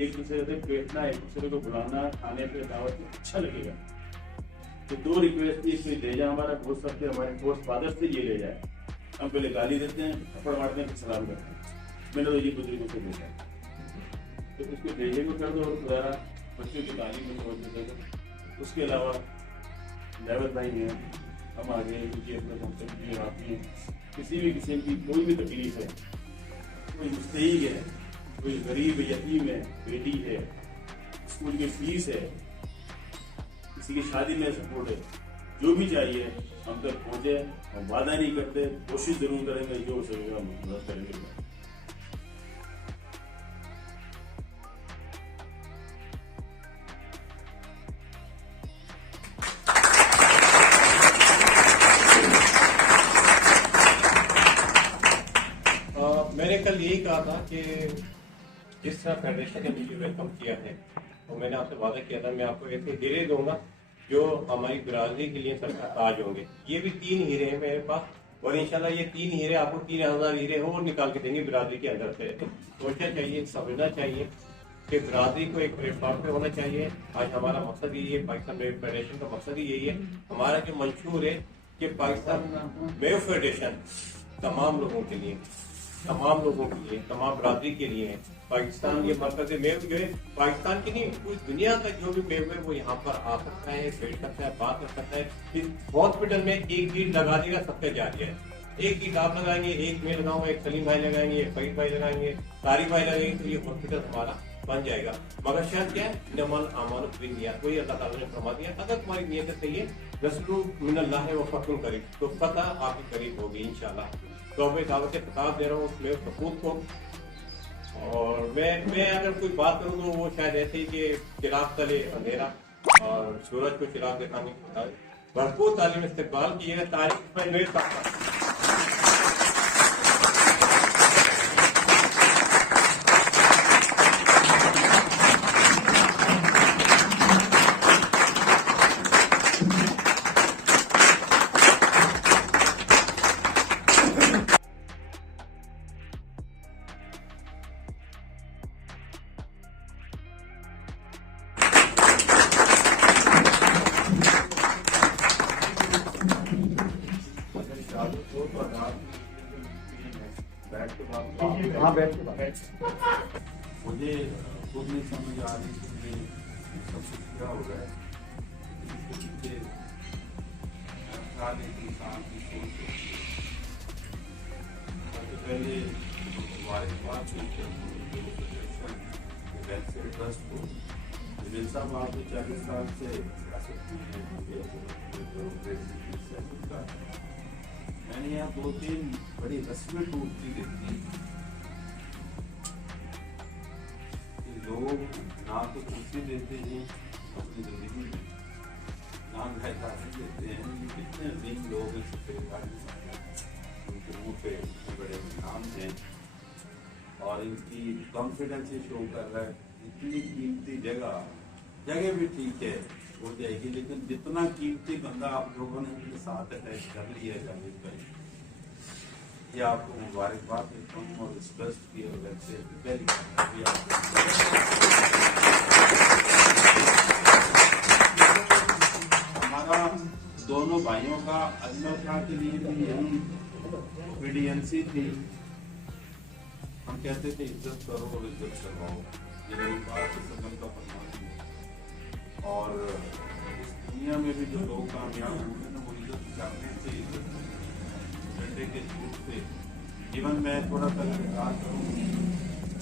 एक दूसरे से बैठना, एक दूसरे को बुलाना, खाने पे दावत में अच्छा लगेगा। तो 2 रिक्वेस्ट थी, इसमें ले जाए हमारा दोस्त सबसे, हमारे दोस्त फादर से ये ले जाए। हम पहले गाली देते हैं, थप्पड़ मारते हैं, फिर सलाम करते हैं। मैंने तो ये बुजुर्गों से भेजा, तो उसके भेजे को कर दो और दोबारा बच्चों की तालीम में तवज्जो दे दो। उसके अलावा जावेद भाई हैं, हम आगे उनकी अपने आती हैं, किसी भी किस्म की कोई भी तकलीफ है, कोई मुस्तहिक है, कोई गरीब यतीम है, बेटी है, स्कूल की फीस है, किसी की शादी में सपोर्ट है, जो भी चाहिए हम तक पहुंचे। हम वादा नहीं करते, कोशिश जरूर करेंगे, जो हो सकेगा हम मदद करेंगे। मैंने कल यही कहा था कि जिस तरह फेडरेशन ने मुझे वेलकम किया है, तो मैंने आपसे वादा किया था मैं आपको ऐसे हीरे दूंगा जो हमारी बिरादरी के लिए सबका ताज होंगे। ये भी 3 हीरे हैं मेरे पास, और इंशाल्लाह ये 3 हीरे आपको 3000 हीरे और निकाल के देंगे बिरादरी के अंदर से। सोचना चाहिए, समझना चाहिए कि बिरादरी को एक प्लेटफॉर्म पे होना चाहिए। आज हमारा मकसद यही है, पाकिस्तान वेव फेडरेशन का मकसद ही यही है। हमारा जो मंशूर है कि पाकिस्तान वेव फेडरेशन तमाम लोगों के लिए, तमाम लोगों के लिए, तमाम बरादरी के लिए है। पाकिस्तान ये मरकज मेव जो है पाकिस्तान की नहीं, पूरी दुनिया का जो भी मेव है वो यहाँ पर आ सकता है, बैठ सकता है, बात कर सकता है। इस हॉस्पिटल में एक गीट लगा देगा, सबका जारी है। एक गीट आप लगाएंगे, एक मैं लगाऊंगा, एक सलीम भाई लगाएंगे, एक फरीद भाई लगाएंगे, तारिक भाई लगाएंगे, तो ये हॉस्पिटल हमारा बन जाएगा। मगर शायद क्या है, नमल अमल बिनियत, वही अल्लाह ताला ने फरमा दिया, अगर तुम्हारी नीयत सही है, नस्लु मिनल्लाह व फतहुन करीब, तो फतह आपकी करीब होगी इंशाल्लाह। तो मैं दावत खिताब दे रहा हूँ उसमें सपूत को। और मैं अगर कोई बात करूँ तो वो शायद ऐसे ही कि चिराग तले अंधेरा और सूरज को चिराग दिखाने के मुताबिक भरपूर तालीम इस्तेमाल कीजिएगा। तारीख में मेरे साथ मुझे खुद नहीं समझ आ रही कि सब कुछ क्या हो रहा है। इंसान की सोच सबसे पहले ट्रस्ट को साहब आप 40 साल से मैंने यहाँ 2-3 बड़ी रस्में टूटती देखी। लोग ना तो खुशी देते हैं अपनी जिंदगी में, ना घाटी देते हैं। कितने दिन लोग उनके मुँह पे बड़े नाम हैं और इनकी कॉन्फिडेंस शो कर रहा है। इतनी कीमती जगह भी ठीक है हो जाएगी, लेकिन जितना कीमती बंदा आप लोगों ने उनके साथ अटैच कर लिया है जावेद भाई, ये आपको मुबारकबाद देता हूँ। और इस ट्रस्ट की वजह से हमारा दोनों भाइयों का अजमल खां के लिए भी यही ओबीडियंसी थी। हम कहते थे इज्जत करो और इज्जत करवाओ, ये मेरी बात सदन का फरमान है। और इस दुनिया में भी जो लोग कामयाब हुए ना, वो इज्जत करने से, इज्जत डंडे के झूठ से। जीवन में थोड़ा सा बात करूँ,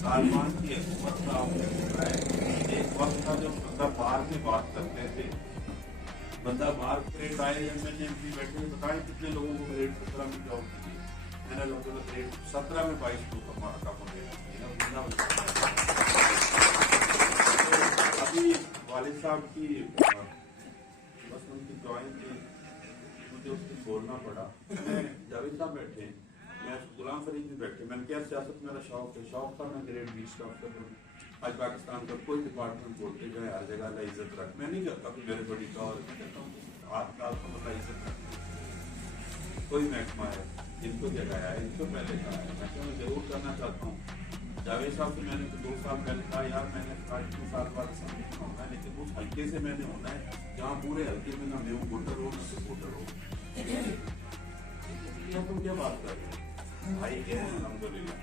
तालिबान की हुकूमत का एक वक्त था जब बंदा बाहर में बात करते थे, बंदा बाहर ग्रेड आए, एमएलए एमपी बैठे, बताएं कितने लोगों को ग्रेड 17 में जॉब दी। मैंने लोगों को ग्रेड 17 में 22 लोग हमारा काम अभी वालिद साहब की बस उनकी ड्राइंग थी, मुझे उससे बोलना पड़ा। जावेद साहब बैठे, मैं गुलाम फरीद भी बैठे। मैंने क्या सियासत मेरा शौक है, शौक था मैं ग्रेड 20 का अफसर बनूं। आज पाकिस्तान का कोई डिपार्टमेंट बोलते गए हर जगह अल्लाह इज्जत रख, मैं नहीं कहता कि मेरे बड़ी का, और कहता हूँ अल्लाह इज्जत रख। कोई महकमा है जिनको जगाया है, इनको पहले कहा है, मैं जरूर करना चाहता हूँ। जावेद साहब से मैंने 2 साल पहले कहा यार मैंने 2 साल बाद असेंबली में होना है, लेकिन उस हल्के से मैंने होना है जहाँ पूरे हल्के में ना मेरे वोटर हो ना सपोर्टर हो। तुम क्या बात कर रहे हो भाई? क्या है अल्हम्दुलिल्लाह,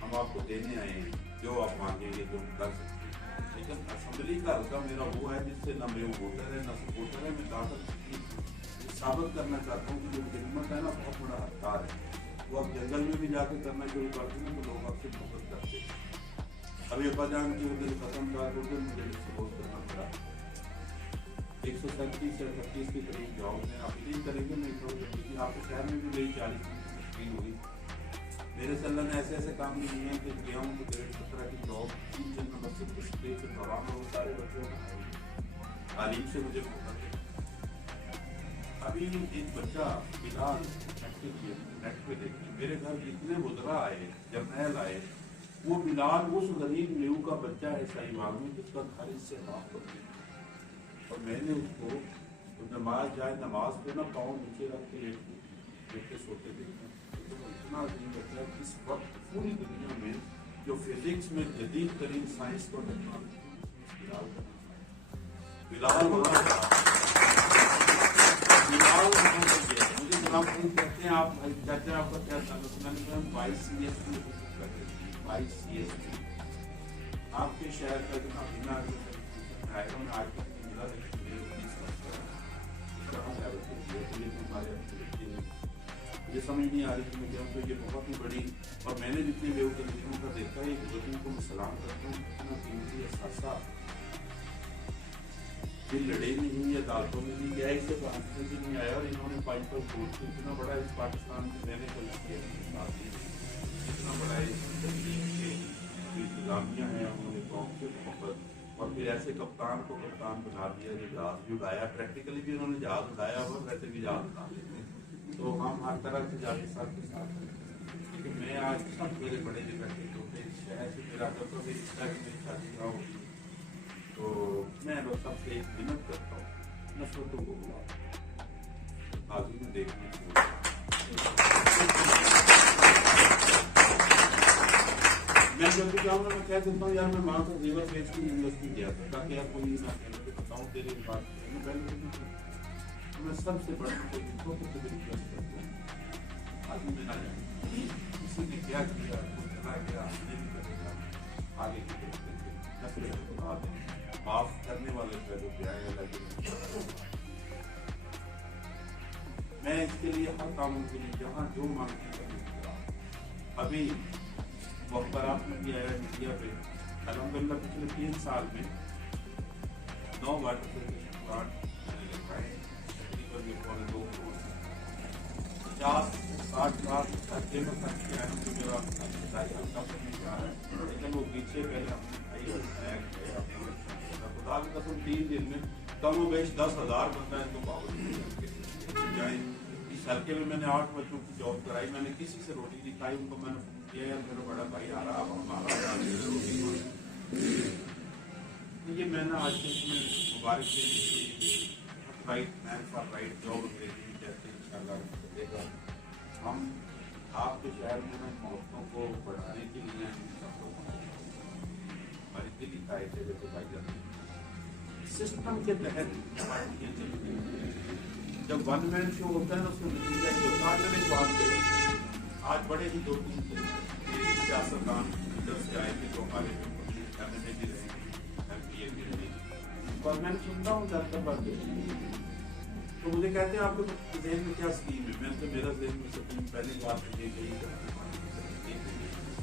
हम आपको देने आए हैं जो आप मांगेंगे जो कर सकते हैं, लेकिन असेंबली का हल्का मेरा वो है जिससे ना मेरे वोटर है ना सपोर्टर है। मैं ताकत साबित करना चाहता हूँ कि जो खिदमत है ना बहुत बड़ा हथियार है। वो आप जंगल में भी जाके करना शुरू करते हैं तो लोग आपसे मोहब्बत करते हैं। अभी अब्बाजान की वो दिल खत्म था तो फिर मुझे सपोर्ट करना पड़ा। 137 से 38 के करीब जॉब में आप नहीं करेंगे नहीं तो आपके शहर में भी मेरी 40 स्क्रीन होगी। मेरे से अल्लाह ने ऐसे ऐसे काम नहीं किए कि गया हूँ तो 17 की जॉब 3 दिन में मस्जिद के स्टेज के दौरान वो सारे बच्चों को तालीम से मुझे मौका दिया। अभी एक बच्चा बिलाल नेट पे देखिए, मेरे घर जितने वज़रा आए जर्नैल आए, वो बिलाल उस गरीब लेऊ का बच्चा है साहिवाल में जिसका घर इससे माफ कर दिया। और मैंने उसको तो नमाज जाए नमाज पे ना पाँव नीचे रख के लेटे सोते देखा। तो इतना अजीब बच्चा है इस वक्त पूरी दुनिया में जो फिजिक्स में जदीद तरीन साइंस को टेक्नोलॉजी बिलाल मुझे कहते हैं आप भाई चाचा आपका क्या ताल्लुक? मैंने कहा 22 CSP आपके शहर का इतना बिना आएगा। मैं आज तक मिला मुझे समझ नहीं आ रही थी मैं तो ये बहुत ही बड़ी। और मैंने जितने लोगों तंजीमों का देखा है बुजुर्गों को मैं सलाम करता हूँ इतना कीमती असासा ये लड़े नहीं या अदालतों में नहीं गया, इससे बाहर भी नहीं आया। और इन्होंने 5 पर वोट इतना बड़ा इस पाकिस्तान में मैंने कल इतना बड़ा इंतजामिया है, उन्होंने कौम से मोहब्बत और फिर ऐसे कप्तान को कप्तान बना दिया जो जहाज भी उड़ाया। प्रैक्टिकली भी उन्होंने जहाज उड़ाया और वैसे भी जहाज उड़ा लेते। तो हम हर तरह से जाके साथ के साथ लेकिन मैं आज सब मेरे बड़े जगह के छोटे शहर से मेरा करता हूँ इस तरह की मेरी शादी का होगी तो मैं बस सबसे एक विनत करता हूँ नफरतों को बुलाओ बाजू में देखने मैं जब भी जाऊँगा मैं कह सकता हूँ यार मैं वहाँ से रिवर बेस की यूनिवर्सिटी गया था ताकि यार कोई ना कहने बताऊँ तेरी बात मैं पहले मैं सबसे बड़ा रिक्वेस्ट करता हूँ आदमी में ना जाए किसी ने क्या किया चला गया आगे की माफ करने वाले पैरों पे आए लगे। मैं इसके लिए हर कामों के लिए जहाँ जो मांगती करने अभी वक्तरात में भी आया मीडिया पे अल्हम्दुलिल्लाह पिछले 3 साल में 9 वाटर प्लांट मैंने लगाए तकरीबन 2 करोड़ 50-60 लाख खर्चे में खर्च किया है जो मेरा हल्का में जा रहा है लेकिन वो पीछे पहले खुदा की कसम 3 दिन में कम व बेश 10,000 बंदा इनको पावर जाए। इस हल्के में मैंने 8 बच्चों की जॉब कराई। मैंने किसी से रोटी नहीं खाई। उनको मैंने फोन किया यार मेरा बड़ा भाई आ रहा अब हमारा ये मैंने आज के इसमें मुबारक right man for right job अंग्रेजी कहते हैं इंशाल्लाह देगा। हम आपके शहर में मौतों को बढ़ाने के लिए हमारी दिल इकाई से जैसे भाई जाते सिस्टम के तहत पार्टियां चलती हैं। जब वन मैन शो होता है ना उसमें नतीजा ये होता है आज बड़े ही 2-3 सियासतदान इधर से आए थे तो हमारे कैबिनेट भी रहे MPA भी रहे और मैं सुनता हूँ ज़्यादातर बातें तो मुझे कहते हैं आपके जहन में क्या स्कीम है। मैं तो मेरा जहन में स्कीम पहली बात ये गई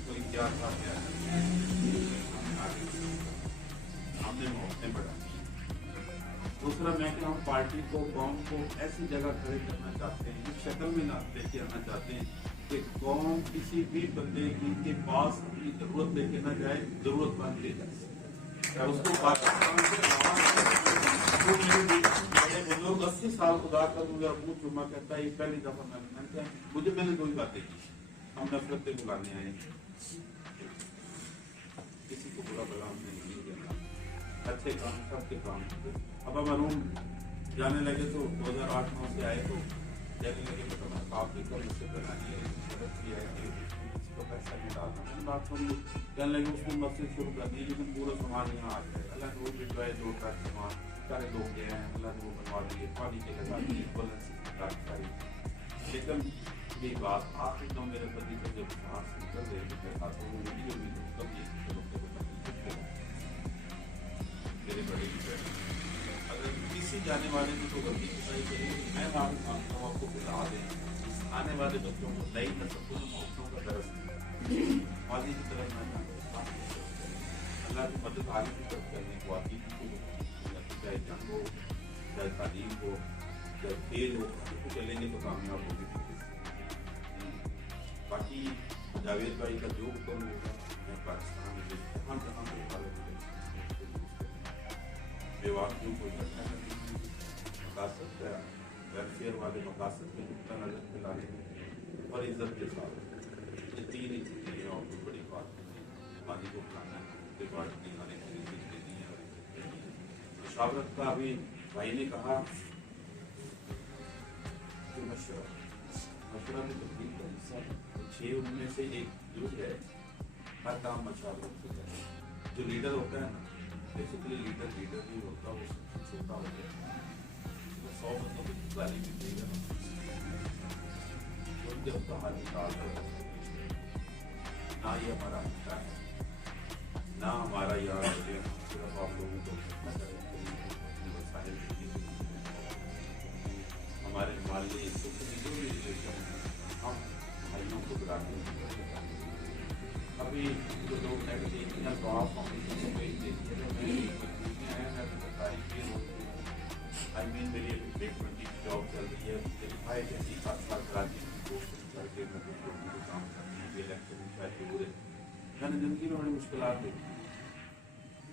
कोई क्या था क्या हमने मौतें बढ़ाई। दूसरा मैं क्या हूँ पार्टी को कौम को ऐसी जगह खड़े करना चाहते हैं इस शक्ल में ना लेके आना चाहते हैं कि कौम किसी भी बंदे के पास अपनी जरूरत लेके ना जाए जरूरतमंद ले जाए उसको पाकिस्तान से बुजुर्ग 80 साल खुदा कर मुझे मुँह चुमा कहता है पहली दफा मैंने 2 ही बातें की हम नफरत से बुलाने आए किसी को बुरा भला हमने नहीं किया अच्छे काम सबके काम। अब हम रूम जाने लगे तो 2008-9 से आए तो जाने लगे तो आपकी कम से बनानी है तो पैसा नहीं डालना। मैंने बात सुनी, कहने लगे उसने मस्जिद शुरू कर दी, लेकिन पूरा सामान यहाँ आ गया। अल्लाह ने वो भिजवाए 2 ट्रक सामान, सारे लोग गए हैं, अल्लाह ने वो बनवा दिए, पानी के लगा दिए, सारी। लेकिन ये बात आखिर तो मेरे पति को जब बाहर से निकल गए मेरे साथ वो वीडियो भी तब ये मेरे बड़े की बेटे अगर किसी जाने वाले की तो गलती बताई करेगी, मैं माफी मांगता हूँ, आपको बुला दें। आने वाले बच्चों को नई नस्ल को मोहब्बतों का दर्स माजी की तरफ मैं अल्लाह की मदद आगे की तरफ करने को आती थी, चाहे जंग हो, चाहे तालीम हो, चाहे खेल हो, उसको चलेंगे तो कामयाब होगी। बाकी जावेद भाई का जो हुक्म होगा मैं पाकिस्तान में जहाँ जहाँ बेवाकियों को इकट्ठा करने की मकासद है, वेलफेयर वाले मकासद में नुकता नजर फैलाने और इज्जत के साथ ये 3 ही चीज़ें और कोई बड़ी बात नहीं। माजी को खाना बांटनी हर एक चीज़ देनी है और मुशावरत का अभी भाई ने कहा कि मशवरा में तब्दील का हिस्सा 6 उनमें से एक ग्रुप है, हर काम मशावरत से करें। जो लीडर होता है ना, बेसिकली लीडर नहीं होता, वो सबसे छोटा होता है, 100 मतलब गाली भी देगा तो उनके बाहर निकाल ना ये हमारा हिस्सा है, ना हमारा यार सिर्फ आप लोगों को हमारे माले जो भी रिलेशन हम भाइयों को बुलाते हैं। अभी जो लोग नेगेटिव जवाब फाउंडेशन को भेज देती है, मैं मजबूरी आया, मैं आपको बताई कि आई मीन मेरी अभी ब्रेक 20 की जॉब चल रही है, मुझे दिखाए जैसी 7 साल कराची की पोस्ट करके मैं कुछ लोगों को काम करती हूँ, इलेक्शन में शायद पूरे मैंने जिंदगी में बड़ी मुश्किलात देखी,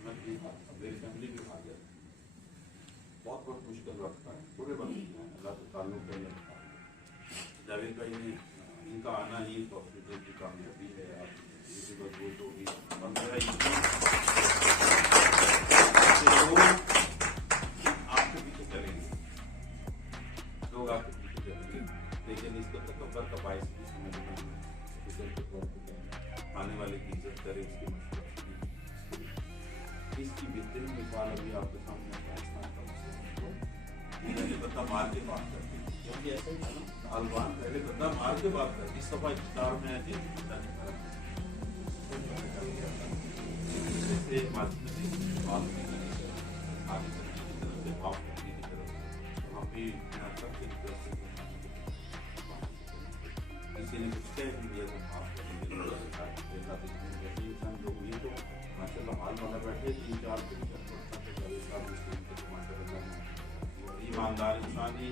मैं भी मेरी फैमिली भी खा गया, बहुत मुश्किल वक्त था, पूरे वक्त अल्लाह से ताल्लुक है। जावेद भाई ने इनका आना ही हॉस्पिटल की कामयाबी है, आप इसी मजबूत होगी और मेरा ये आपके पीछे चलेंगे, लोग आपके पीछे चलेंगे, लेकिन इसको तकब्बर का बायस भी समझना है, आने वाले की इज्जत करे, उसकी मशवरा इसकी बेहतरीन मिसाल अभी आपके सामने बता मार के बात करती, क्योंकि ऐसा ही था ना, तालिबान पहले बता मार के बात करती, इस सफा इफ्तार में ऐसे किसी ने कुछ कह दिया तो माफ कर ये तो माशाल्लाह हाल वाला बैठे 3-4 ईमानदार इंसान ही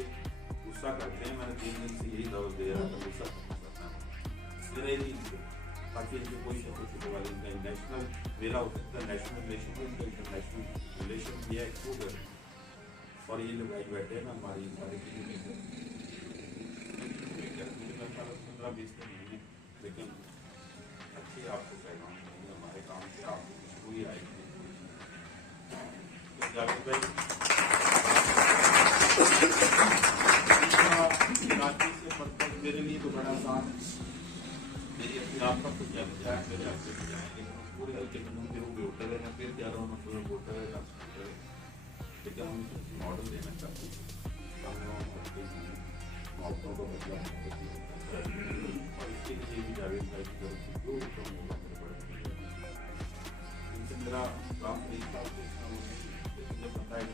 गुस्सा करते हैं। मैंने 3 दिन से यही दौर दे रहा था, गुस्सा करना मेरा ही ताकि इनसे कोई छोटे वाले इनका नेशनल मेरा हो सकता है नेशनल रिलेशन हो, इनका इंटरनेशनल रिलेशन भी है एक्सपोजर, और ये लोग भाई बैठे हैं ना हमारी सारे 15-20 महीने, लेकिन अच्छी आपको पैगाम हमारे काम से आपको खुशबू ही आएगी। जावेद भाई कराची से मतलब मेरे लिए तो बड़ा आसान है, मेरी अपनी आप पर तो क्या जाए मेरे आपसे भी जाएंगे, पूरे हल्के में मुझे वो भी होटल है, मैं फिर जा रहा हूँ पूरा होटल है, लेकिन हम मॉडल देना चाहते हैं मौकों को मतलब और इसके लिए भी जावेद भाई की तरफ से जो हुक्म होगा मेरे बड़े इनसे मेरा काम नहीं था, लेकिन जब बताया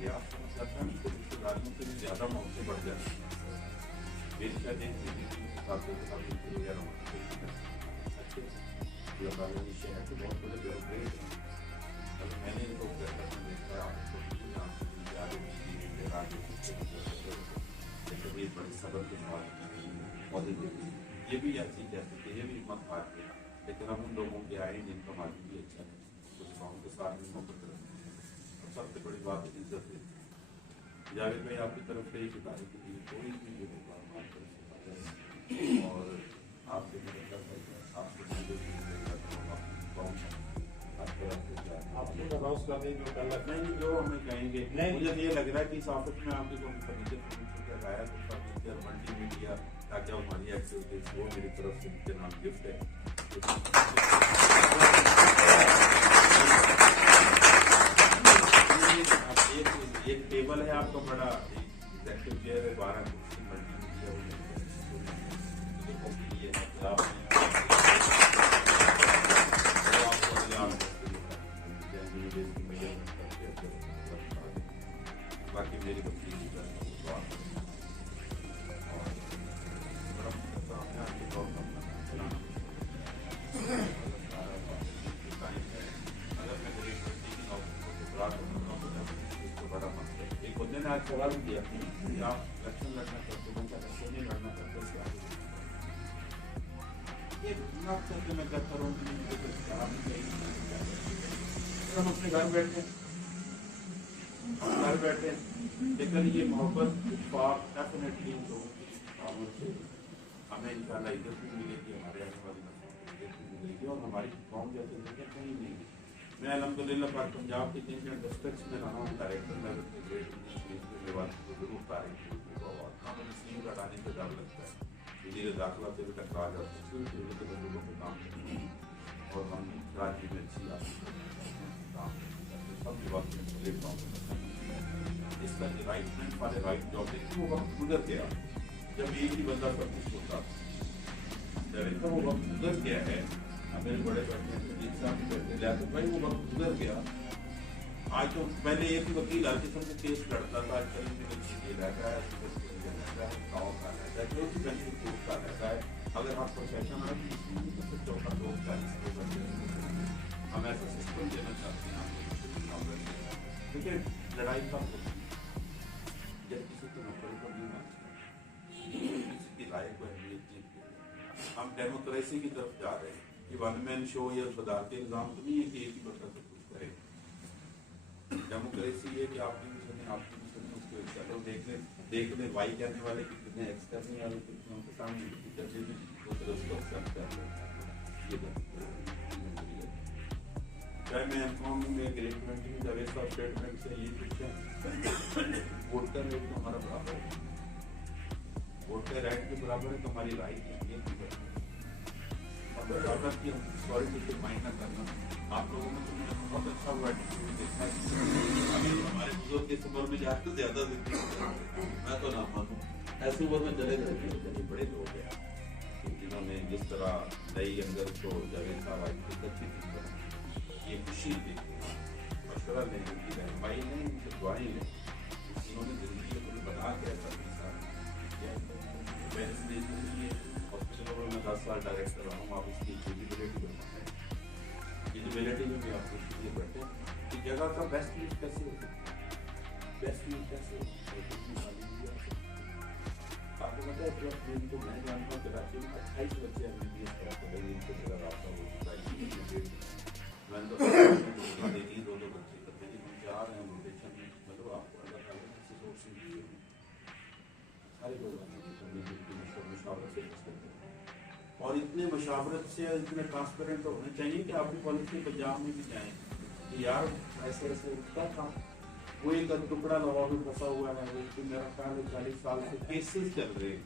गया समझ जाता है उसको रिश्तेदारियों से भी ज़्यादा मौके बढ़ जाते हैं। मेरी शायद एक दीदी की किताबों के साथ अच्छे शहर के बहुत बड़े ब्यूरोक्रेट हैं, अगर मैंने इनको देखा जैसे भी बड़े सबर के साथ पौधे देते ये भी ऐसी कह सकते ये भी हिम्मत हार के, लेकिन हम उन लोगों के आए जिनका मालिक भी अच्छा है, कुछ गाँव के साथ में मोहब्बत रखते हैं, सबसे बड़ी बात है इज्जत है। जावेद भाई आपकी तरफ से एक शिकायत के लिए कोई भी जो होगा और आपसे आपने अनाउंस कर दी जो कल नहीं जो हमें कहेंगे, मुझे ये लग रहा है कि इस ऑफिस में आपके कोई फर्नीचर लगाया तो फर्नीचर मल्टीमीडिया ताकि हमारी एक्टिविटीज वो मेरी तरफ से उनके नाम गिफ्ट है। एक टेबल है आपका बड़ा, एग्जेक्टिव चेयर है, 12 कुर्सी मल्टीमीडिया बाकी मेरी आज सवाल किया कि आप इलेक्शन लड़ना चाहते हो, इलेक्शन नहीं लड़ना चाहते, ये मकसद मैं करता रहूँ कि हम अपने घर बैठे लेकिन ये मोहब्बत डेफिनेटली लोगों की आमद से हमें इंशाल्लाह इज्जत भी मिलेगी, हमारे आने वाली इज्जत भी मिलेगी और हमारी कौम जैसे जगह कहीं नहीं। मैं अल्हम्दुलिल्लाह पर पंजाब के 3 डिस्ट्रिक्ट्स में रहा हूँ, डायरेक्टर लेवल पे ग्रेट जरूर हटाने से डर लगता है, धीरे दाखिला से भी टकरा जाते हैं लोगों को काम करते हैं और हम राज्य में अच्छी काम सब प्लेटफॉर्म इसका राइट हैंड वाले राइट जॉब देखिए वो वक्त गुजर गया जब एक ही बंदा सब कुछ होता था, वो वक्त गुजर गया है। मेरे बड़े बैठे एक साथ बैठे तो भाई वो वक्त गुजर गया। आज तो पहले एक ही वकील हर किस्म के केस लड़ता था, आजकल रहता है गाँव का रहता है, जो भी बेनिफिट कोर्ट का रहता है। अगर आप प्रोफेशन है तो फिर चौका लोग 40 हम ऐसा सिस्टम देना चाहते हैं आपको, क्योंकि लड़ाई का जब किसी को नौकरी पर नहीं मानते, किसी की राय को अहमियत नहीं, हम डेमोक्रेसी की तरफ जा रहे हैं। ये वन मैन शो या बदाते निज़ाम तो नहीं है कि एक ही बंदा सब कुछ करे। डेमोक्रेसी है कि आपकी भी सुने, आपकी भी सुने, उसको चलो देख ले वाई कहने वाले कितने एक्स करने वाले कितने उनके सामने जैसे भी उसको एक्सेप्ट कर रहे हैं। चाहे मैं एमकॉम में ग्रेजुएट में जावेद साहब स्टेटमेंट से ये पूछा वोट का रेट तो हमारा बराबर है, वोट का राइट के बराबर है तो हमारी राइट है ये की सॉरी से मायना करना। आप लोगों ने तो बहुत अच्छा हुआ देखा है, अभी हमारे बुजुर्ग इस उम्र में जाकर ज्यादा मैं तो ना मानूं, ऐसी उम्र में चले जाएंगे बड़े लोग हैं जिन्होंने जिस तरह नई अंदर को जावेद साहब आज अच्छी ये खुशी थी, मशवरा लेने की रहनुमाई नहीं दुआएं लें, उन्होंने जिंदगी को बना के ऐसा हॉस्पिटलों में 10 साल डायरेक्टर रहा हूँ। आप इसकी फिजिबिलिटी बनवाएं, फिजिबिलिटी में भी आपको ये बैठे कि जगह का बेस्ट यूज कैसे होता है, बेस्ट यूज कैसे आपको पता है तो मैं जानता हूँ कराची में 28 बच्चे MBBS कराते हैं, इनसे मेरा रास्ता हो चुका है। मैंने तो देखी 2 बच्चे करते हैं, हम जा रहे हैं रोटेशन में, मतलब आपको अलग अलग रिसोर्सेज सारे लोग मशावरत से करते हैं और इतने मशावरत से इतने ट्रांसपेरेंट होने चाहिए कि आपकी पॉलिसी पंजाब में भी जाए कि यार ऐसे ऐसे उठता था, वो एक टुकड़ा लवा में फंसा हुआ है, वो मेरा ख्याल 40 साल से केसेस चल रहे हैं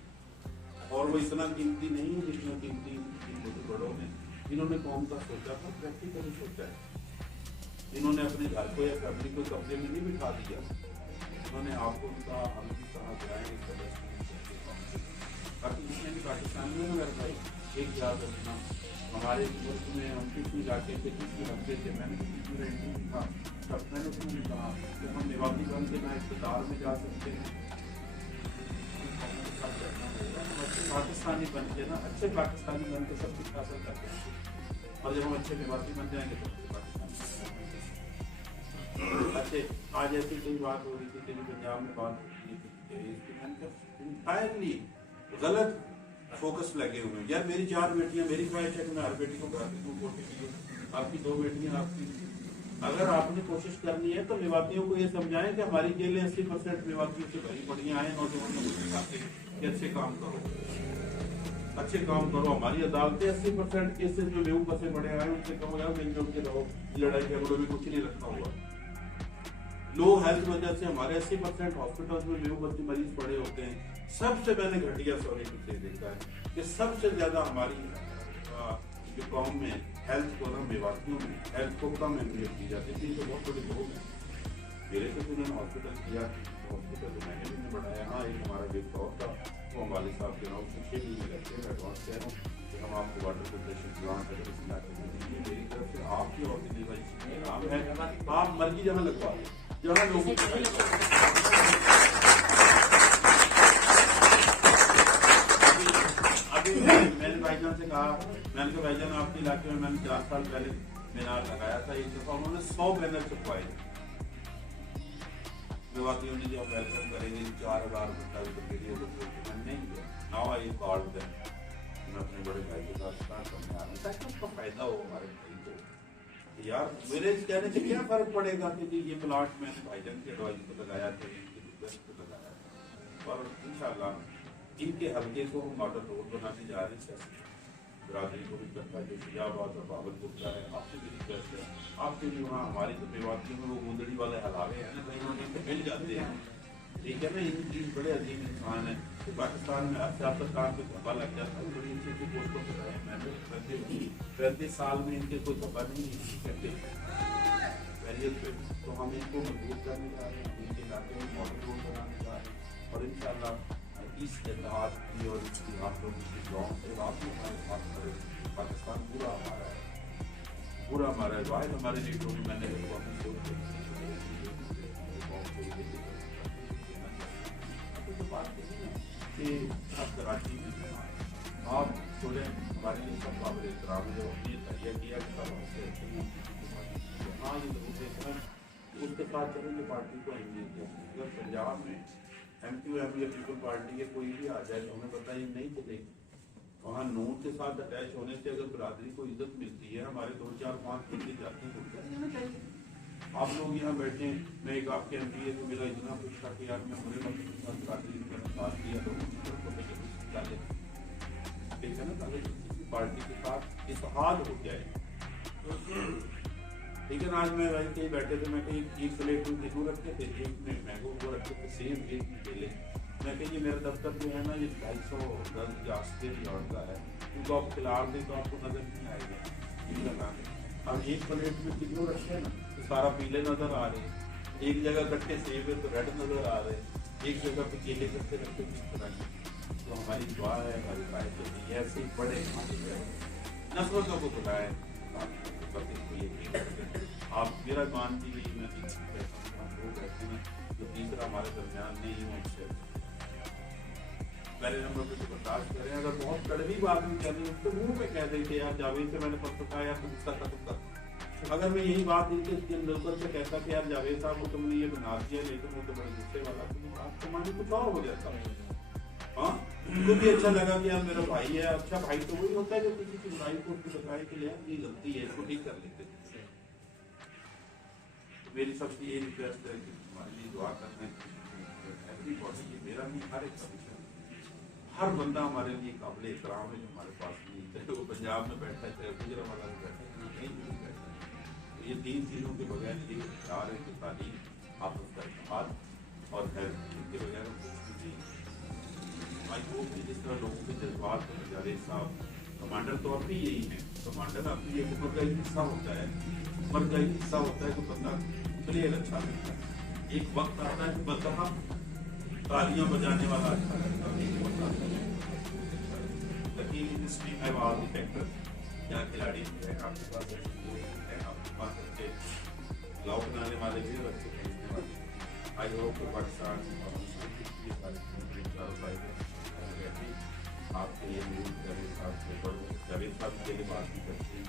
और वो इतना कीमती नहीं है जितना कीमती बड़ों ने इन्होंने कौम का सोचा था, प्रैक्टिकली सोचा है। इन्होंने अपने घर को या फैमिली को कब्जे में नहीं बिठा दिया, उन्होंने आपको उनका हम कहा कराएंगे बाकी जितने भी पाकिस्तान में मेरे भाई एक याद रखना, हमारे मुल्क में हम किस इलाके से किस हफ्ते से मैंने था तब मैंने उसमें कहा कि हम निवासी बन के ना इस्तेदार में जा सकते हैं, पाकिस्तानी बन के ना अच्छे पाकिस्तानी बन के सब कुछ हासिल करते हैं और जब हम अच्छे निवासी बन जाएंगे तो अच्छे। आज ऐसी कोई बात हो रही थी कि पंजाब में बात होती गलत फोकस लगे हुए हैं। यार मेरी 4 बेटियां, मेरी ख्वाहिश है कि मैं हर बेटी को कराती हूँ वोट के लिए, आपकी 2 बेटियां आपकी। अगर आपने कोशिश करनी है तो मेवातियों को ये समझाएं कि हमारी जेलें 80% मेवातियों से भरी पड़ी आए, नौजवानों को सिखाते कि अच्छे काम करो, अच्छे काम करो। हमारी अदालतें 80% केसेस में बेवकूफ फंसे पड़े आए, उनसे कहो यार मिलजुल के रहो, लड़ाई झगड़ों में कुछ नहीं रखा हुआ। लो हेल्थ वजह से हमारे 80% हॉस्पिटल्स में बेवकूफ मरीज पड़े होते हैं, सबसे मैंने घटिया सॉरी से देखा है कि सबसे ज्यादा हमारी जो कौम में हेल्थ को ना मेवातियों में हेल्थ को कम अहमियत दी जाती थी। तो बहुत बड़ी लोग हैं मेरे से तो उन्होंने हॉस्पिटल किया, हॉस्पिटल तो मैंने भी नहीं बढ़ाया। हाँ, एक हमारा जो शौक था वो हम वाले साहब के नाम से 6 महीने रहते हैं। एडवांस कह रहा हूँ कि हम आपको वाटर फिल्ट्रेशन प्लांट अगर इस इलाके में दीजिए, मेरी तरफ से आपकी ऑर्गेनाइजेशन काम है, आप मर्जी जहाँ लगवा दें, जहाँ लोगों को मैंने भाईजान से कहा, मैंने कहा भाईजान आपके इलाके में मैंने 4 साल पहले मीनार लगाया था, एक दफा उन्होंने 100 बैनर छपवाए। मेवातियों ने जब वेलकम करेंगे 4000 रुपये नहीं दिया। नाउ आई कॉल्ड देम, मैं अपने बड़े भाई के साथ स्टार्ट करने आ रहा हूँ, उसका फायदा हो हमारे भाई को। यार मेरे कहने से क्या फर्क पड़ेगा कि ये प्लाट मैंने भाईजान की एडवाइस पे लगाया था, इनकी रिक्वेस्ट पे लगाया था। और इंशाल्लाह इनके हल्के को हम मॉडल रोड बनाने जा रहे हैं। बिरादरी को भी करता है, जो शिजाबाद और बाबरपुर का है, आपसे भी रिक्वेस्ट है, आपके भी वहाँ हमारी तो मेवातियों में वो मुंदड़ी वाले हलावे हैं ना, कहीं उन्हें मिल जाते हैं, ठीक है ना। इन बड़े अजीब इंसान है। तो पाकिस्तान में सियासतदान पे धब्बा लग जाता है, बड़ी अच्छी अच्छी पोस्टों पर रहे। मैंने 35 साल में इनके कोई धब्बा नहीं करते वैरियत पे। तो हम इनको मजबूत करने जा रहे हैं, इनके इलाके में मॉडल रोड बनाने जा रहे हैं। और इंशाल्लाह इस इतिहाद की और इसकी आप लोगों की गाँव से बात में हमारे पास करें, पाकिस्तान पूरा हमारा है, पूरा हमारा है। वाहिद हमारे लीडरों में मैंने बात कही ना कि आप कराची में आप थोड़े हमारे लिए सब काबिल एहतराम है, जो अपनी तैयार किया कि सब हमसे अच्छे। हाँ, ये जरूर देखना उसके साथ चलेंगे पार्टी को अहमियत दिया। अगर पंजाब में MQM या पीपल पार्टी के कोई भी आ जाए तो हमें पता ये नहीं चलेगी। वहाँ नून के साथ अटैच होने से अगर बिरादरी को इज्जत मिलती है, हमारे 2 4 5 बंदे जाते हैं, तो क्या कहना चाहिए। आप लोग यहाँ बैठे, मैं एक आपके MPA से मेरा इतना कुछ था कि यार मैं पूरे वक्त के साथ बिरादरी का बात किया तो ठीक है ना, ताकि किसी पार्टी के साथ इत्तेहाद हो जाए। ठीक है ना। आज मैं वही कहीं बैठे थे, मैं कहीं एक प्लेट में गेहूँ रखे थे, एक में मैंगो को रखे थे, सेब, एक में केले। मैं कहीं मेरा दफ्तर जो है ना ये 250 गज या 80 यार्ड का है, उनको आप खिला दें तो आपको नजर नहीं आएगा। अब एक प्लेट में गेहूँ रखे ना तो सारा पीले नजर आ रहे हैं, एक जगह कट्टे सेब है तो रेड नजर आ रहे हैं, एक जगह पे केले कट्टे रखे इस तरह के। तो हमारी दुआ है, हमारी बात चलती है, ऐसे ही बड़े नस्बतों को बुलाए, आप मेरा मान कीजिए। मैं लोग रहते हैं जो तीसरा हमारे दरमियान नहीं है, उनसे पहले नंबर पे तो बर्दाश्त करें। अगर बहुत कड़वी बात भी कहनी है तो मुंह पे कह देते यार जावेद से मैंने परसों कहा यार तुम इसका खत्म कर। अगर मैं यही बात इनके लोकल से कहता कि यार जावेद साहब को तुमने ये बना दिया, लेकिन वो तो बड़े गुस्से वाला, तो आपको माने कुछ और हो जाता है। हाँ, उनको भी अच्छा लगा कि यार मेरा भाई है। अच्छा भाई तो वही होता है जो किसी की बुराई को उसको बताए कि यार ये गलती है, इसको ठीक कर लेते। मेरी सबसे ये रिक्वेस्ट है कि हमारे लिए दुआ करना है। एवरीबॉडी, ये मेरा नहीं, हर एक कमीशन, हर बंदा हमारे लिए काबिल एहतराम है जो हमारे पास नहीं, चाहे वो पंजाब में बैठा है, चाहे गुजरावाला में बैठा है, कहीं भी बैठा है। तो ये 3 चीज़ों के बगैर ये विचार है कि तालीम, आपस का इत्तेहाद और हेल्थ, इनके बगैर कुछ नहीं। आई होप कि जिस तरह लोगों के जज्बात हैं, जावेद साहब कमांडर तो अब भी यही है, कमांडर अब भी एक उम्र का एक हिस्सा होता है, उम्र का एक हिस्सा होता है तो बंदा प्लेयर अच्छा लगता है। एक वक्त आता है कि बंदा तालियां बजाने वाला अच्छा लगता है। क्या खिलाड़ी है आपके पास, आपके पास अच्छे लाओ बनाने वाले भी अच्छे खेलने वाले। आई होप कि पाकिस्तान आपके ये न्यूज जावेद साहब से बड़ो, जावेद साहब के लिए बात नहीं करते हैं।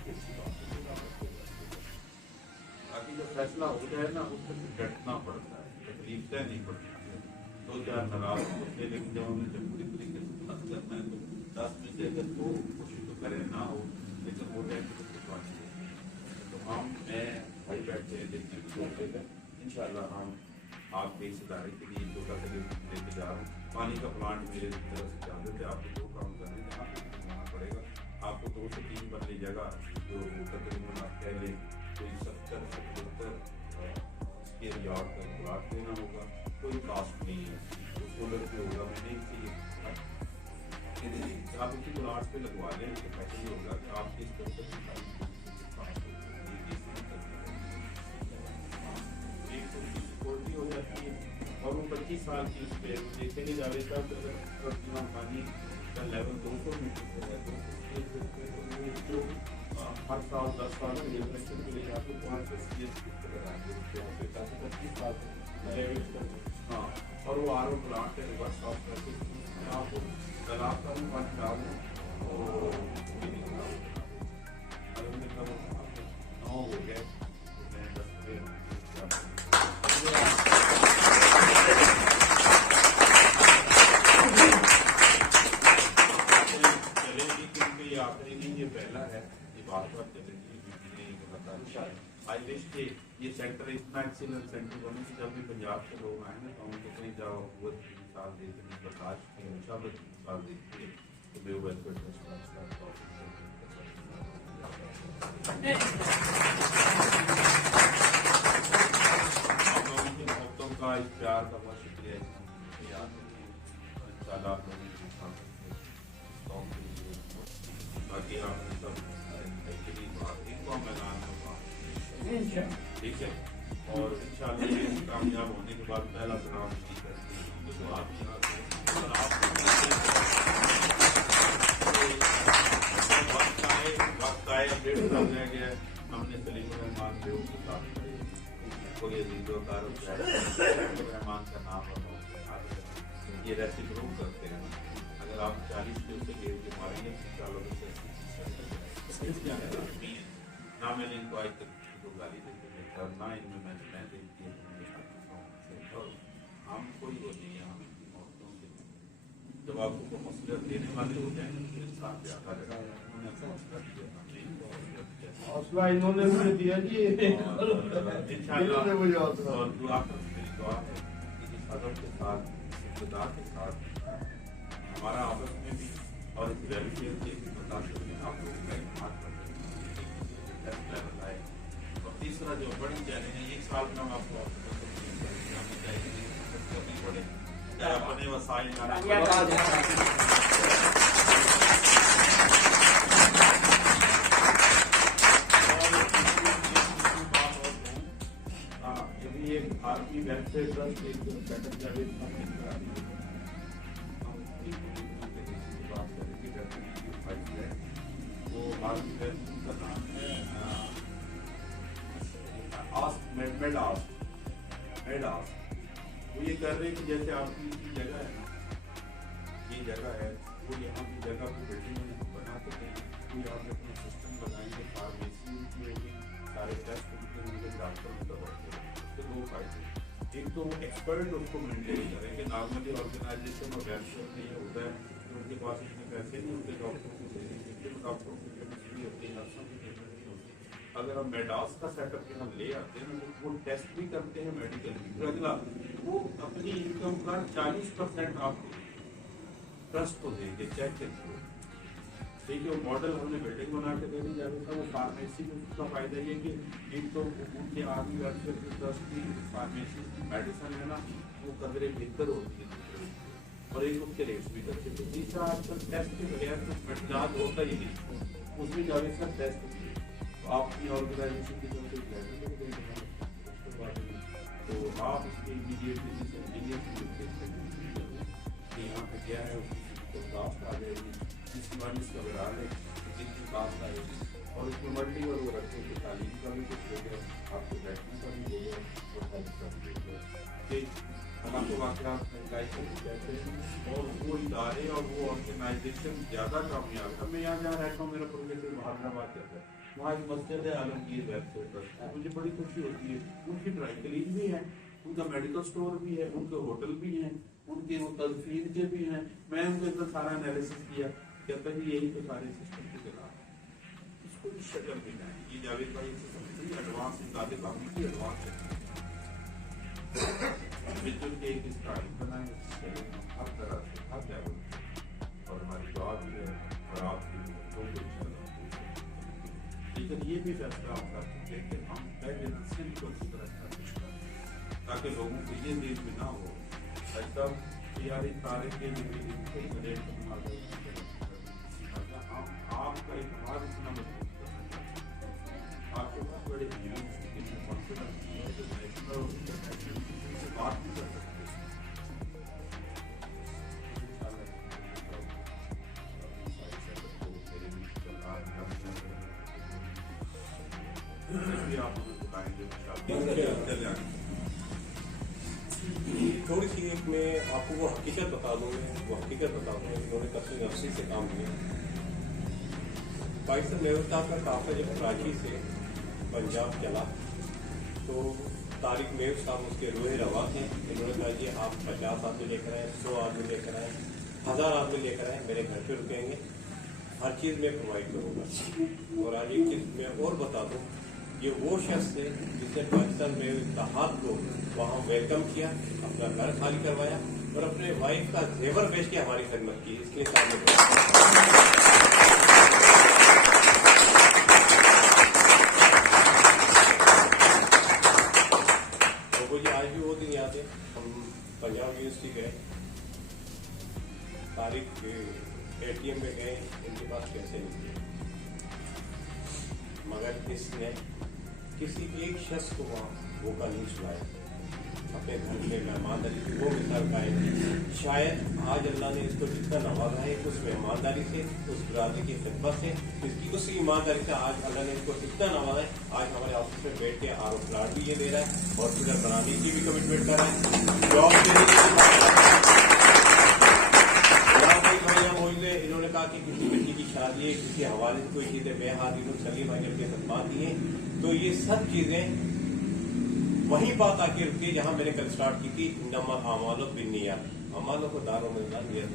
बाकी जब फैसला हो जाए ना उससे डटना पड़ता है, तकलीफ तय नहीं पड़ती है। 2 4 नाराज होते, लेकिन जब हमें जब पूरी तरीके से बात करना है तो 10 में से अगर वो कोशिश तो करें ना हो, लेकिन वो टाइम तो कुछ बात नहीं। तो हम मैं भाई बैठते हैं देखने की कोशिश है। इंशाल्लाह हम आपके इस इदारे के लिए छोटा सा लेके जा रहा हूँ। पानी का प्लांट मेरे तरफ से चाहते थे, आपको 2 काम करने जहाँ पे बनाना पड़ेगा। आपको 2 से 3 बदली जगह जो तकरीबन आप कह लें कोई 70-75 स्क्वायर यार्ड का प्लाट देना होगा, कोई कास्ट नहीं है। सोलर पे होगा, मैंने इससे ये आप इसी प्लाट पे लगवा लें, तो बेहतर ये होगा कि आपके इस तरह से सिक्योरिटी हो जाती है और वो 25 साल की उस पर जैसे नहीं जावेद साहब अगर पानी का लेवल 200 मीटर से है तो हर साल 10 साल के जनरेशन के लिए आपको 500 CS लगाएंगे 25 साल। हाँ, और वो आर ओ प्लांट है रिवर्स ऑफ करके आपको तालाब का भी पानी डालूँ तो अलहमदिल्ला 9 हो गए, मैं 10 चलेगी क्योंकि ये आखिरी नहीं, ये पहला है, ये बात चलेगी। आई विश के ये सेंटर इतना एक्सीलेंट सेंटर बने कि जब भी पंजाब से लोग आए ना तो उनको कहीं जाओ बहुत मिसाल देते हैं, बर्दाश्त की मुशावरत की मिसाल देती है तो बे वेलफेयर ट्रस्ट का इस प्यार का बहुत शुक्रिया याद रखिए और इंशाल्लाह आप लोगों के साथ बाकी आपने सब मैदान होगा ठीक है और इंशाल्लाह ये कामयाब होने के बाद पहला प्रोग्राम तो आप यहाँ से वक्त आए 1.5 साल रह गया, हमने सलीम रहमान के साथ कोई रहमान का नाम ये रेसिप्रोक करते हैं। अगर आप 40 के उससे गेट के मारेंगे ना मैंने इनको आज तक गाली देते ना इनमें मैं देखती है हम कोई वो नहीं है, हम इनकी औरतों के जब आपको को मसला देने वाले होते हैं तो इंसान पे आता है उन्होंने अपना मसला दिया, हौसला इन्होंने मुझे दिया जी इंशाल्लाह और दुआ मेरी दुआ है कि इस अदब के साथ इक़्तिदार के साथ हमारा आपस में भी और इस वेलफेयर के मुताबिक आप लोग का हाथ लेवल आए। और तीसरा जो बड़ी चैलेंज है 1 साल में आपको पड़े अपने वसाइल भारतीय वेलफेयर ट्रस्ट एक सेटअप जावेद वो भारतीय का नाम है मेडास। वो ये कर रहे हैं कि जैसे आपकी जगह है ना, ये जगह है वो यहाँ की जगह को बिल्डिंग बना सके तो यहाँ पे अपना सिस्टम लगाएंगे, फार्मेसी की होगी, सारे टेस्ट होंगे, डॉक्टर तो 2 फायदे। एक तो एक्सपर्ट उसको मेंटेन करेंगे, नॉर्मली ऑर्गेनाइजेशन और वेलफेयर में ये होता है कि उनके पास इतने पैसे नहीं होते डॉक्टरों को देने के लिए, डॉक्टरों की पेमेंट नहीं होती, नर्सों की पेमेंट नहीं होती। अगर हम मेडास का सेटअप यहाँ ले आते हैं तो वो टेस्ट भी करते हैं मेडिकल भी, फिर अगला वो अपनी इनकम का 40% आपको ट्रस्ट को देंगे चेक के थ्रू। ठीक है, वो मॉडल हमने बिल्डिंग बना के देने जा रहे था। वो फार्मेसी में उसका फायदा ये कि एक तो उनके आर्मी वेलफेयर की ट्रस्ट की फार्मेसी मेडिसिन है ना वो कदरे बेहतर होती है और एक उसके रेट्स भी करते थे। तीसरा आजकल टेस्ट के बगैर कुछ इलाज होता ही नहीं, उसमें जावेद साहब टेस्ट होती है तो आपकी ऑर्गेनाइजेशन की तरफ से तो आप उसके इमीडिएटली यहाँ पे क्या है उसकी कास्ट आ जाएगी, जिसकी का बढ़ा है जिसकी कास्ट आएगी और उसमें मल्टी और वो रखते हैं तालीम का भी कुछ हो गया, आपको बैठने का भी हो गया और हेल्थ का भी हो गया। ठीक, हम आपको वाकई कहते हैं और वो इदारे और वो ऑर्गेनाइजेशन ज़्यादा कामयाब है। मैं यहाँ जहाँ रहता हूँ मेरा प्रोफेसर हैदराबाद जाता है, वहाँ एक मस्जिद है आलमगीर वेलफेयर ट्रस्ट, मुझे बड़ी खुशी होती है। उनकी ड्राई क्लीन भी है, उनका मेडिकल स्टोर भी है, उनके होटल भी हैं, उनके वो तदफीन के भी हैं। मैं उनके अंदर सारा एनालिसिस किया, कहता है यही तो सारे सिस्टम के खिलाफ है, इसको शक्ल भी नहीं। ये जावेद भाई एडवांस ज़्यादा काम की एडवांस है मिलजुल के एक स्टाइल बनाए हर तरह से हर लेवल और हमारी जॉब भी है और आप भी तो कुछ लेकिन ये भी फैसला होगा कि हम को अच्छी तरह ताकि लोगों को ये देश में ना हो ऐसा यार इस तारे के लिए आपका इतिहास इतना मजबूत करना चाहते हैं। आपके पास बड़े कॉन्फिडेंस है जो नेशनल से बात भी कर सकते हैं। आप हमें बताएंगे थोड़ी सी एक मैं आपको वो हकीकत बता दूँ, इन्होंने कसम नफसी से काम किया। पाकिस्तान नेहरू साहब का काफिला जब कराची से पंजाब चला तो तारिक मेहर साहब उसके रोहे रवा थे। इन्होंने कहा कि आप 50 आदमी लेकर आए, 100 आदमी लेकर आए, 1000 आदमी लेकर आए, मेरे घर पे रुकेंगे, हर चीज़ में प्रोवाइड करूँगा। और आज एक चीज़ मैं और बता दूँ, ये वो शख्स है जिसने पाकिस्तान में इत्तेहाद को वहाँ वेलकम किया, अपना घर खाली करवाया और अपने वाइफ का जेवर बेच के हमारी खिदमत की। इसके सामने तो मुझे आज भी वो दिन याद है, हम पंजाब यूनिवर्सिटी गए, तारिक ATM में गए, इनके पास पैसे नहीं थे, मगर इसने किसी एक शख्स को वहाँ मौका नहीं सुनाया, अपने घर में मेहमानदारी की वो मिसाल कायम की। शायद आज अल्लाह ने इसको जितना नवाजा है उस मेहमानदारी से, उस बरादरी की खिदमत से, इसकी उस ईमानदारी से आज अल्लाह ने इसको इतना नवाजा है। आज हमारे ऑफिस में बैठ के RO प्लाट भी ये दे रहा है, हॉस्पिटल बनाने की भी कमिटमेंट कर रहा है, जॉब देने की। इन्होंने कहा कि किसी बच्ची की शादी है, किसी हवाले से कोई चीजें बेहादी सलीम भाई के साथ बात दी है, तो ये सब चीजें वही बात आके रुकी जहां मैंने कल स्टार्ट की थी, इन्नमा अमालो बिन्निया, अमालों को दारों में नियत।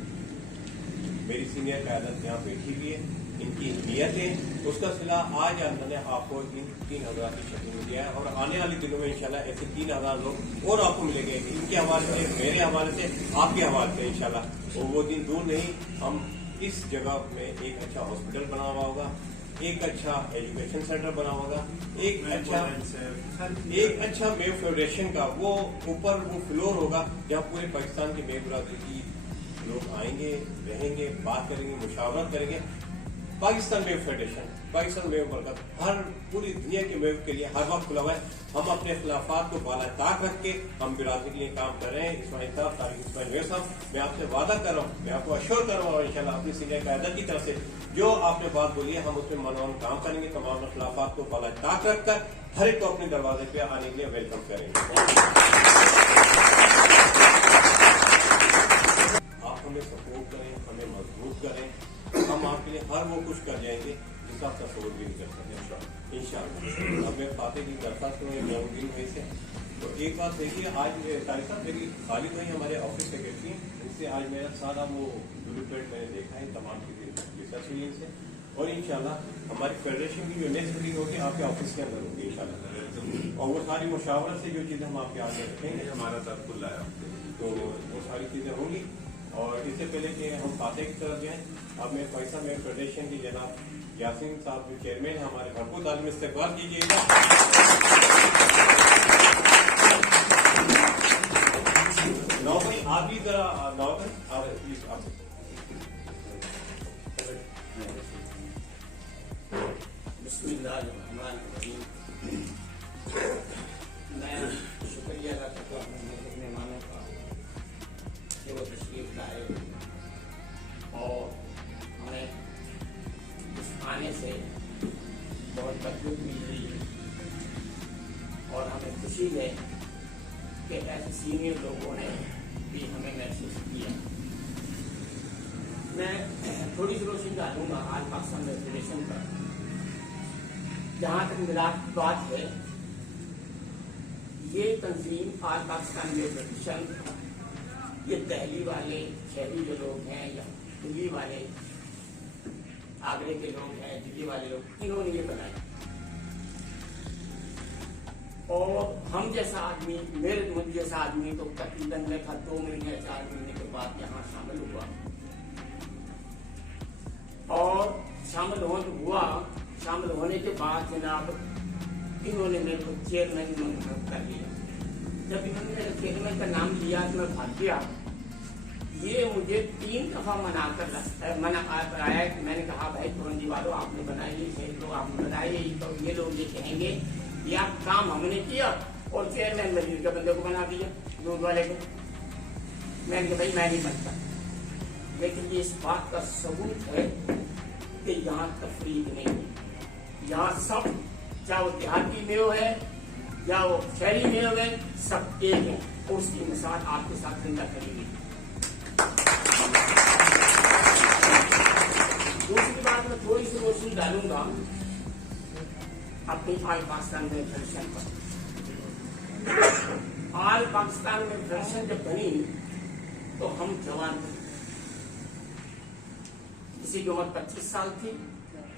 मेरी सीनियर क़यादत यहाँ बैठी हुई है, इनकी नीयत है, उसका सिला आज मैंने आपको इन 3000 की शक्ल में दिया है और आने वाले दिनों में इंशाल्लाह ऐसे 3000 लोग और आपको मिलेंगे, इनके हवाले से, मेरे हवाले से, आपके हवाले से इंशाल्लाह। और वो दिन दूर नहीं, हम इस जगह में एक अच्छा हॉस्पिटल बना हुआ होगा, एक अच्छा एजुकेशन सेंटर बना होगा, एक अच्छा मेव फेडरेशन का वो ऊपर वो फ्लोर होगा जहाँ पूरे पाकिस्तान के मेव बरादरी की लोग आएंगे, रहेंगे, बात करेंगे, मुशावरत करेंगे। पाकिस्तान मेव फेडरेशन, पाकिस्तान मेव बरकत हर पूरी दुनिया के मेव के लिए हर वक्त खुला हुआ है। हम अपने खिलाफात को बाला ताक रख के हम बिरादरी के लिए काम कर रहे हैं। इस्माइल साहब, तारिक इस्माइल मेहर साहब, मैं आपसे वादा कर रहा हूँ, मैं आपको अश्योर कर रहा हूँ इंशाल्लाह अपनी सीनियर क़यादत की तरफ से जो आपने बात बोली है हम उसमें मनोन काम करेंगे। तमाम खिलाफात को बाला ताक रखकर हर एक को अपने दरवाजे पे आने के लिए वेलकम करेंगे। आप हमें सपोर्ट करें, हमें मजबूत करें, हम आपके लिए हर वो कुछ कर जाएंगे जिसका आप तस्वीर भी नहीं कर सकते इंशाअल्लाह। अब मैं फाते की दरख्वास्त में जन्मदिन हुई से तो एक बात देखिए, आज तारिक साहब मेरी खालिद भाई हमारे ऑफिस सेक्रेटरी हैं, इससे आज मेरा सारा वो ब्लूप्रिंट मैंने देखा है, तमाम चीजें रिसर्च हुई इनसे और इंशाल्लाह हमारी फेडरेशन की जो नेक्स्ट मीटिंग होगी आपके ऑफिस के अंदर होगी इंशाल्लाह। और वो सारी मुशावरत से जो चीजें हम आपके आगे रखेंगे, हमारा सर खुला है तो वो सारी चीजें होंगी। और इससे पहले कि हम फाते की तरफ जाएं, अब मैं पैसा में फेडरेशन की जनाब यासीन साहब जो चेयरमैन है हमारे भरपूर तालीम इस्तेकबाल कीजिएगा। नौकरी आप भी जरा नौकरी आप प्लीज आप मैं शुक्रिया अदा करता हूँ मेरे मेहमानों का कि वो तशरीफ लाए और हमें इस आने से बहुत तकलीफ मिल रही है और हमें खुशी है कि ऐसे सीनियर लोगों ने भी हमें महसूस किया। मैं थोड़ी सी रोशनी डालूंगा आज पाकिस्तान फेडरेशन पर। जहाँ तक मेरा बात है, ये तंजीम आज पाकिस्तान में फेडरेशन ये दिल्ली वाले शहरी जो लोग हैं या दिल्ली वाले आगरे के लोग हैं, दिल्ली वाले लोग, इन्होंने ये बनाया और हम जैसा आदमी, मेरे मुझ जैसा आदमी तो तकरीबन मैं 2 महीने 4 महीने के बाद यहाँ शामिल हुआ और शामिल होने के बाद जनाब इन्होंने मेरे को चेयरमैन कर लिया। जब इन्होंने मेरे चेयरमैन का नाम लिया तो मैं भाग गया ये मुझे 3 दफा मना कर आया कि मैंने कहा भाई पुरंजी वालों आपने बनाई, लोग आपने बनाई, तो ये लोग ये कहेंगे ये आप काम हमने किया और चेयरमैन मजीद के बंदे को बना दिया, दूध वाले को। मैंने कहा भाई मैं नहीं बनता, लेकिन ये इस बात का सबूत है कि यहाँ तफरीक नहीं है। यहाँ सब, चाहे वो देहाती में हो है या वो शहरी में हो गए, सब एक है और उसकी मिसाल आपके साथ जिंदा करेगी। दूसरी बात मैं थोड़ी सी रोशनी डालूंगा अपनी आल पाकिस्तान में फंक्शन पर। आल पाकिस्तान में फंक्शन जब बनी तो हम जवान थे, किसी की उम्र 25 साल थी,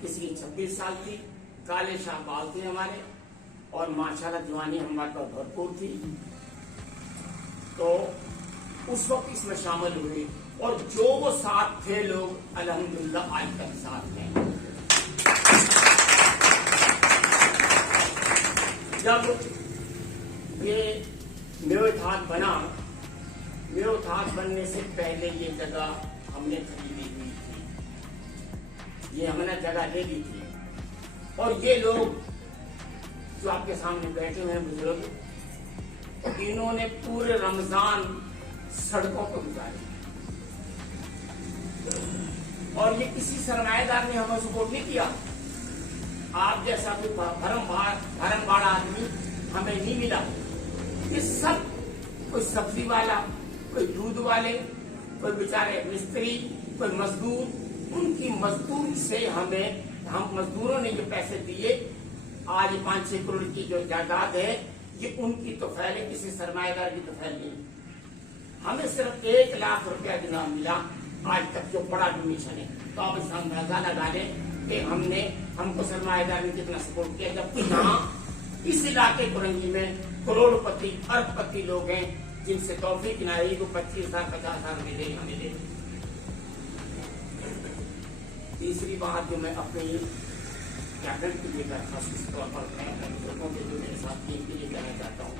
किसी की 26 साल थी, काले शाह बाल थे हमारे और माशाल्लाह जवानी हमारे पास भरपूर थी। तो उस वक्त इसमें शामिल हुए और जो वो साथ थे लोग अल्हम्दुलिल्लाह आज तक साथ हैं। जब ये मेवथाक बना, मेवथाक बनने से पहले ये जगह हमने खरीदी हुई थी, ये हमने जगह ले ली थी और ये लोग जो आपके सामने बैठे हुए हैं बुजुर्ग, इन्होंने पूरे रमजान सड़कों पर गुजारे और ये किसी सरमाएदार ने हमें सपोर्ट नहीं किया। आप जैसा कोई भरमबाड़ आदमी हमें नहीं मिला। ये सब कोई सब्जी वाला, कोई दूध वाले, कोई बेचारे मिस्त्री, कोई मजदूर, उनकी मजदूरी से हम मजदूरों ने जो पैसे दिए, आज 5-6 करोड़ की जो जायदाद है ये उनकी तो फैल है, किसी सरमाएदार की तो फैल नहीं। हमें सिर्फ 1 लाख रुपया जो मिला आज तक, जो बड़ा डोनेशन है। तो आप इस अंदाजा लगा लें कि हमको सरमाएदार ने कितना सपोर्ट किया, जबकि यहाँ इस इलाके पुरंगी में करोड़पति अरबपति लोग हैं जिनसे तौफीक नहीं को 25,000 50,000 मिले हमें दे। तीसरी बात जो मैं अपनी कैबिनेट के लिए खास तौर पर लोगों के जो मेरे साथ टीम के लिए कहना चाहता हूँ,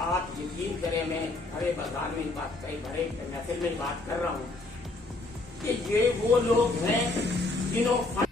आप यकीन करें मैं भरे बाजार में बात कही, भरे महफिल में बात कर रहा हूँ कि ये वो लोग हैं जिन्होंने